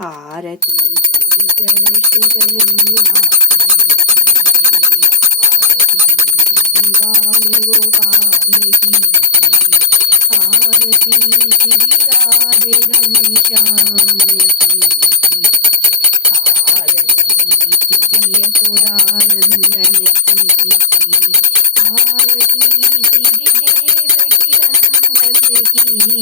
आरती श्री कृष्ण कन्हैया की जय। आरती श्री बाल गोपाल की जय। आरती श्री राधे घनश्याम की जय। आरती श्री यशोदानंदन की जय। आरती श्री देवकी नंदन की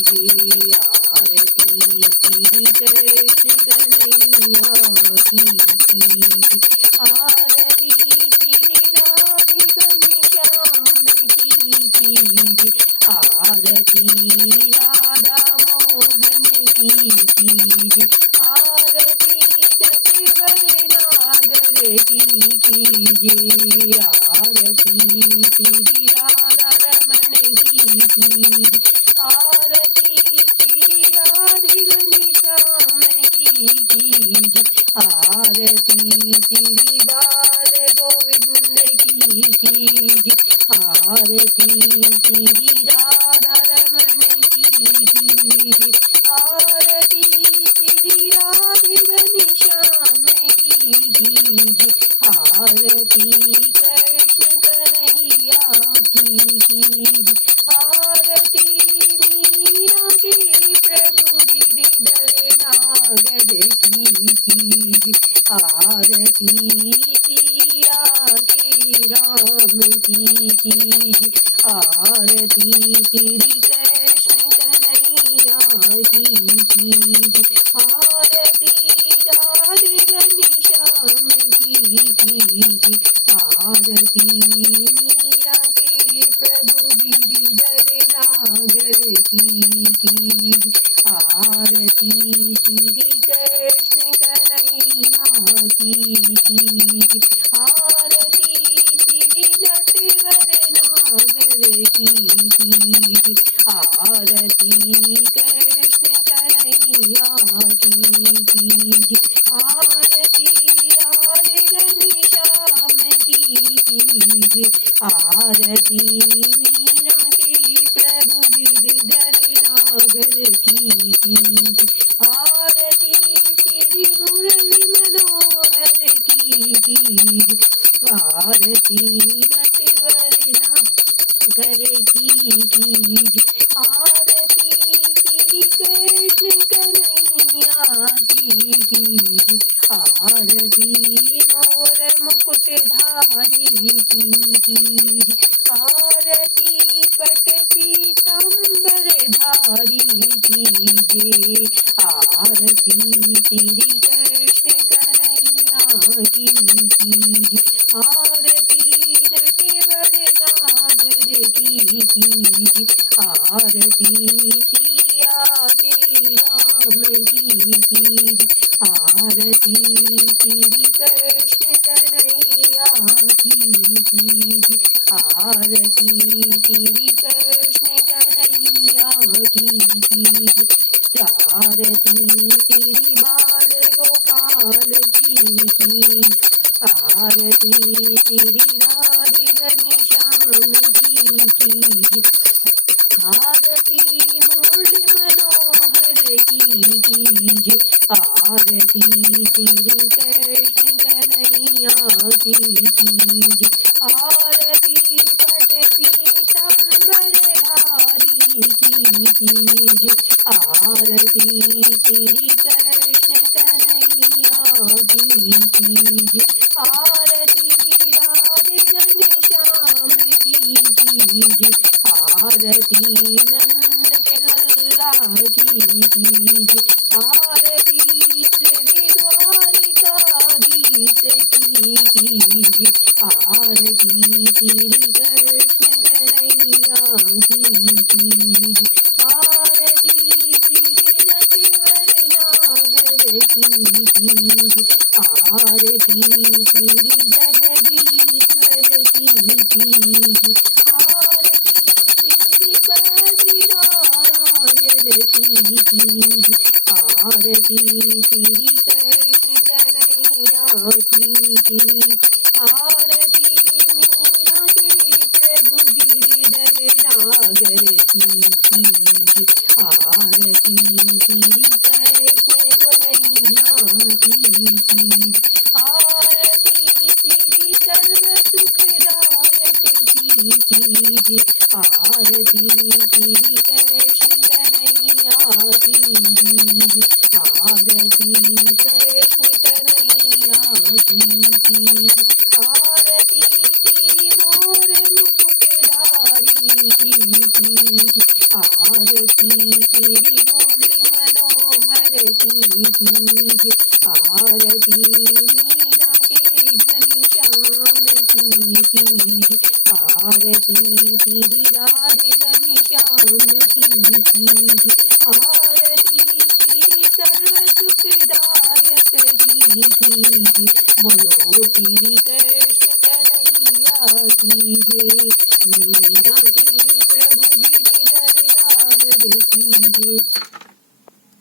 जय। आरती श्री कृष्ण कन्हैया की जय। आरती श्री राधे घनश्याम की जय। आरती राधा मोहन की जय। आरती नटवर नागर की जय। आरती श्री राधा रमण की जय। आरती श्री राधे घनश्याम की जय। आरती श्री बाल गोविंद की जय। आरती श्री राधा रमण की जय। आरती श्री राधे घनश्याम की जय। आरती कृष्ण कन्हैया की जय। आरती मीरा के प्रभु गिरधर नागर की जय। आरती सिया के राम की जय। आरती श्री कृष्ण कन्हैया की जय। आरती राधे घनश्याम की जय। आरती मीरा के प्रभु गिरधर नागर की जय। आरती श्री कृष्ण कन्हैया की जय। आरती श्री नटवर नागर की जय। आरती कृष्ण कन्हैया की जय। आरती राधे घनश्याम की जय। आरती मीरा के प्रभु गिरधर नागर की जय। आरती श्री मुरली मनोहर की जय। आरती नटवर नागर की जय। आरती श्री कृष्ण कन्हैया की जय। आरती मोर मुकुटधारी की जय। आरती पट पीताम्बर धारी की जय। आरती श्री कृष्ण कन्हैया की जय। आरती नटवर नागर की जय। आरती सिया के राम की जय। आरती श्री कृष्ण कन्हैया की जय। आरती श्री कृष्ण कन्हैया की जय। आरती श्री बाल गोपाल की जय। आरती श्री राधे घनश्याम की जय। आरती मुरली मनोहर की जय। आरती श्री कृष्ण कन्हैया की जय। आरती पट पीताम्बर धारी की जय। आरती श्री कृष्ण कन्हैया की जय। आरती राधे घनश्याम की जय। आरती नंद के लल्ला की जय। आरती श्री द्वारिकाधीश की जय। आरती श्री कृष्ण कन्हैया की जय। आरती श्री नटवर नागर की जय। आरती श्री जगदीश्वर की जय। आरती श्री बद्रीनारायण की जय। आरती श्री कृष्ण कन्हैया की जय। आरती मीरा के प्रभु गिरधर नागर की जय। आरती श्री कृष्ण कन्हैया की आरती श्री सर्व सुखदायक की कीजिए आरती श्री कृष्ण कन्हैया की कीजिए आरती कृष्ण कन्हैया की कीजिए आरती श्री मोर मुकुटधारी की कीजिए आरती श्री मुरली मनोहर की कीजिए आरती मीरा के घनश्याम की कीजिए आरती श्री राधे घनश्याम की कीजिए आरती श्री सर्व सुखदायक की कीजिए बोलो श्री कृष्ण कन्हैया की जय मीरा के प्रभु गिरधर लाल की जय।